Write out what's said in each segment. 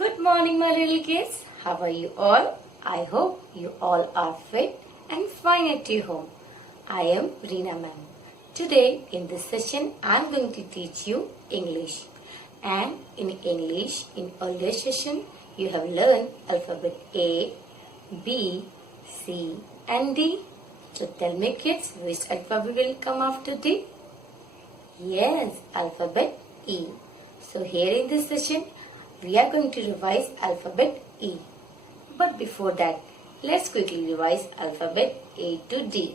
Good morning, my little kids. How are you all? I hope you all are fit and fine at your home. I am Reena ma'am. Today in this session, I am going to teach you English. And in English, in earlier session, you have learned alphabet A, B, C and D. So tell me kids, which alphabet will come after D? Yes, alphabet E. So here in this session, we are going to revise alphabet E. But before that, let's quickly revise alphabet A to D.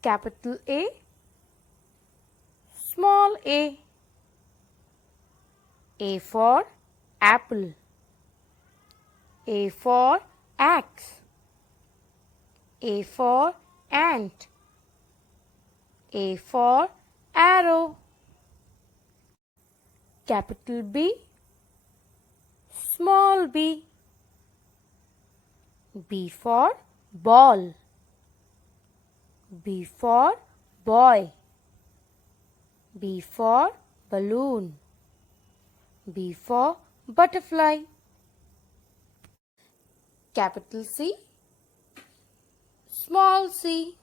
Capital A, small a. A for apple. A for axe. A for ant. A for arrow. Capital B, small b. B for ball. B for boy. B for balloon. B for butterfly. Capital C, small c.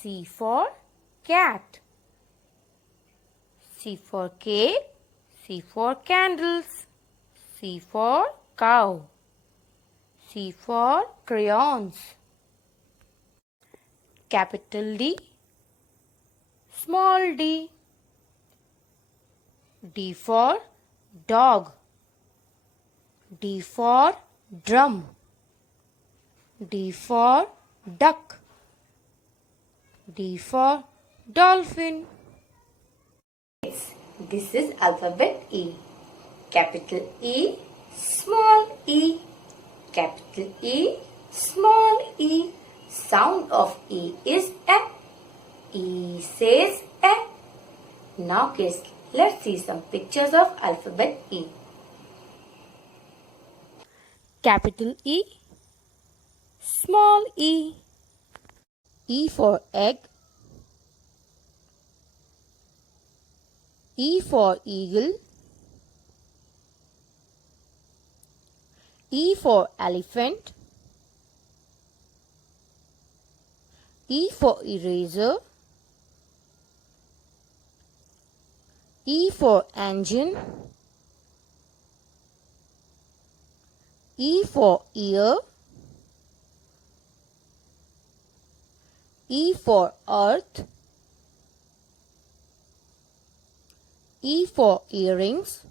C for cat. C for cake. C for candles. C for cow. C for crayons. Capital D, small d. D for dog. D for drum. D for duck. D for dolphin. This is alphabet E. Capital E, small e. Capital E, small e. Sound of E is A. E says A. Now kids, let's see some pictures of alphabet E. Capital E, small e. E for egg. E for eagle. E for elephant. E for eraser. E for engine. E for ear. E for earth. E for earrings.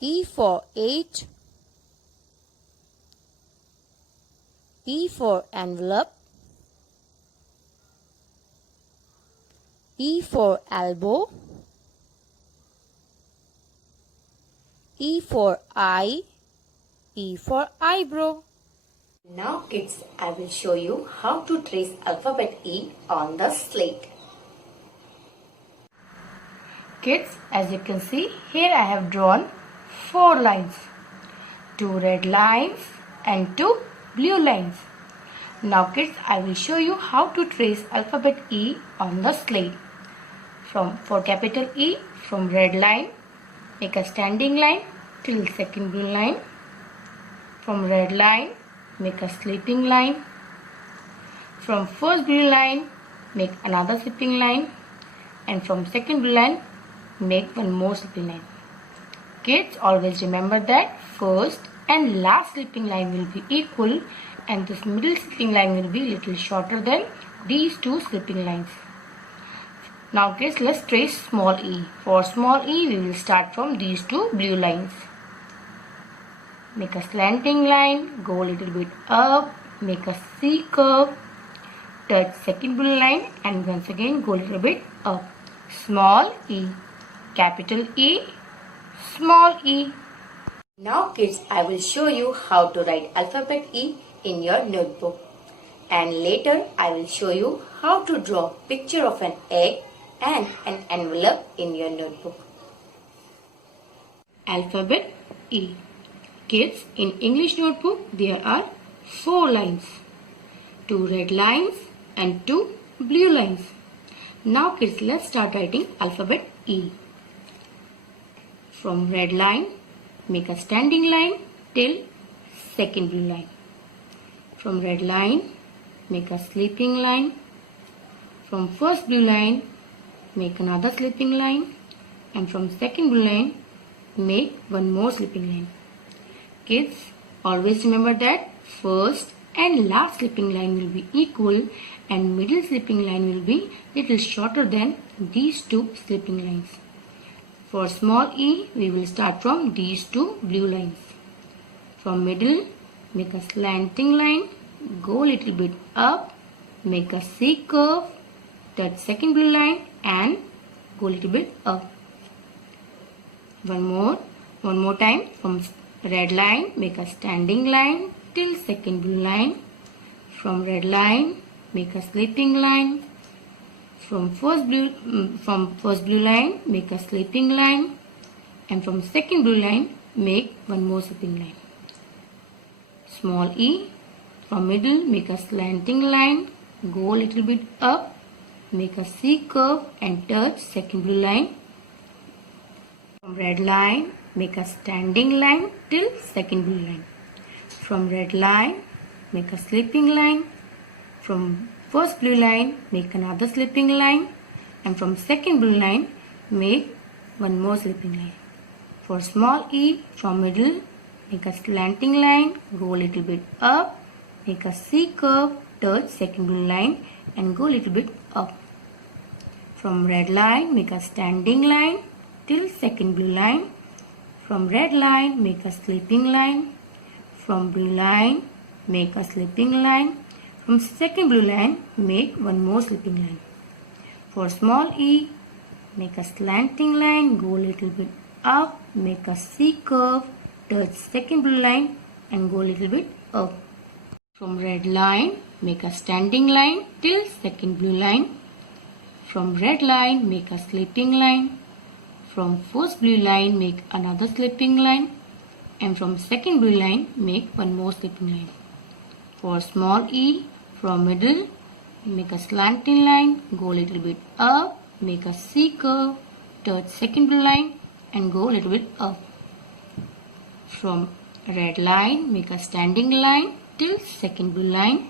E for 8. E for envelope. E for elbow. E for eye. E for eyebrow. Now kids, I will show you how to trace alphabet E on the slate. Kids, as you can see, here I have drawn 4 lines. 2 red lines and 2 blue lines. Now kids, I will show you how to trace alphabet E on the slate. For capital E, from red line, make a standing line till second blue line. From red line, make a slipping line. From first blue line, make another slipping line. And from second blue line, make one more slipping line. Kids, always remember that first and last slipping line will be equal and this middle slipping line will be little shorter than these 2 slipping lines. Now kids, let's trace small e. For small e, we will start from these 2 blue lines. Make a slanting line, go a little bit up, make a C curve, touch second blue line and once again go a little bit up. Small e. Capital E, small e. Now kids, I will show you how to write alphabet E in your notebook. And later I will show you how to draw picture of an egg and an envelope in your notebook. Alphabet E. Kids, in English notebook there are 4 lines, 2 red lines and 2 blue lines. Now kids, let's start writing alphabet E. From red line, make a standing line till second blue line. From red line, make a sleeping line. From first blue line, make another sleeping line. And from second blue line, make one more sleeping line. Kids, always remember that first and last sleeping line will be equal and middle sleeping line will be little shorter than these two sleeping lines. For small e, we will start from these two blue lines. From middle, make a slanting line, go little bit up, make a C curve, touch second blue line and go little bit up. One more time. From red line, make a standing line till second blue line. From red line, make a sleeping line. From first blue line, make a sleeping line. And from second blue line, make one more sleeping line. Small e. From middle, make a slanting line, go little bit up, make a C curve and touch second blue line. From red line, make a standing line till second blue line. From red line, make a sleeping line. From first blue line, make another sleeping line. And from second blue line, make one more sleeping line. For small e, from middle, make a slanting line, go a little bit up, make a C curve, touch second blue line and go a little bit up. From red line, make a standing line till second blue line. From red line, make a sleeping line. From blue line, make a sleeping line. From second blue line, make one more sleeping line. For small e, make a slanting line, go a little bit up, make a C curve, touch second blue line and go a little bit up. From red line, make a standing line till second blue line. From red line, make a sleeping line. From first blue line, make another sleeping line. And from second blue line, make one more sleeping line. For small e, from middle, make a slanting line, go a little bit up, make a C curve, touch second blue line and go a little bit up. From red line, make a standing line till second blue line.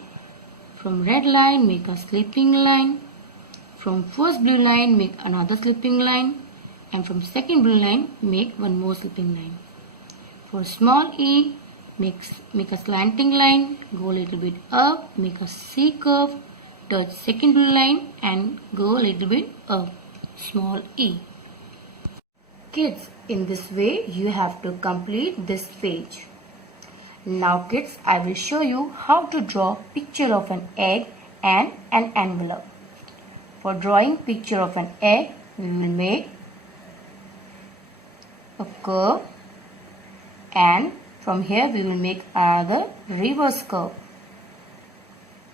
From red line, make a sleeping line. From first blue line, make another sleeping line. And from second blue line, make one more sleeping line. For small e, make a slanting line, go a little bit up, make a C curve, touch second blue line and go a little bit up. Small e. Kids, in this way you have to complete this page. Now kids, I will show you how to draw picture of an egg and an envelope. For drawing picture of an egg, we will make a curve and from here we will make another reverse curve.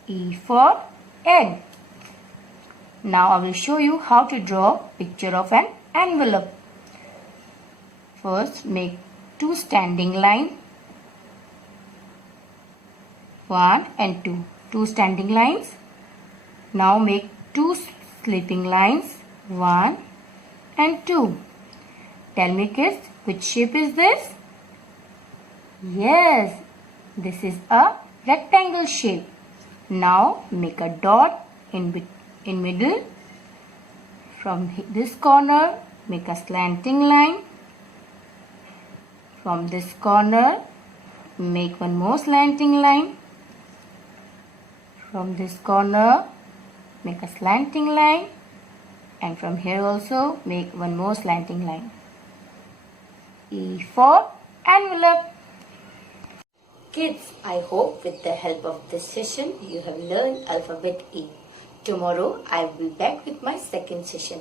E for egg. Now I will show you how to draw picture of an envelope. First, make two standing lines, 1 and 2. Two standing lines. Now make two sleeping lines, 1 and 2. Tell me kids, which shape is this? Yes, this is a rectangle shape. Now make a dot in middle. From this corner, make a slanting line. From this corner, make one more slanting line. From this corner, make a slanting line. And from here also, make one more slanting line. E for envelope. Kids, I hope with the help of this session, you have learned alphabet E. Tomorrow, I will be back with my second session.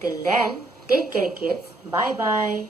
Till then, take care kids. Bye-bye.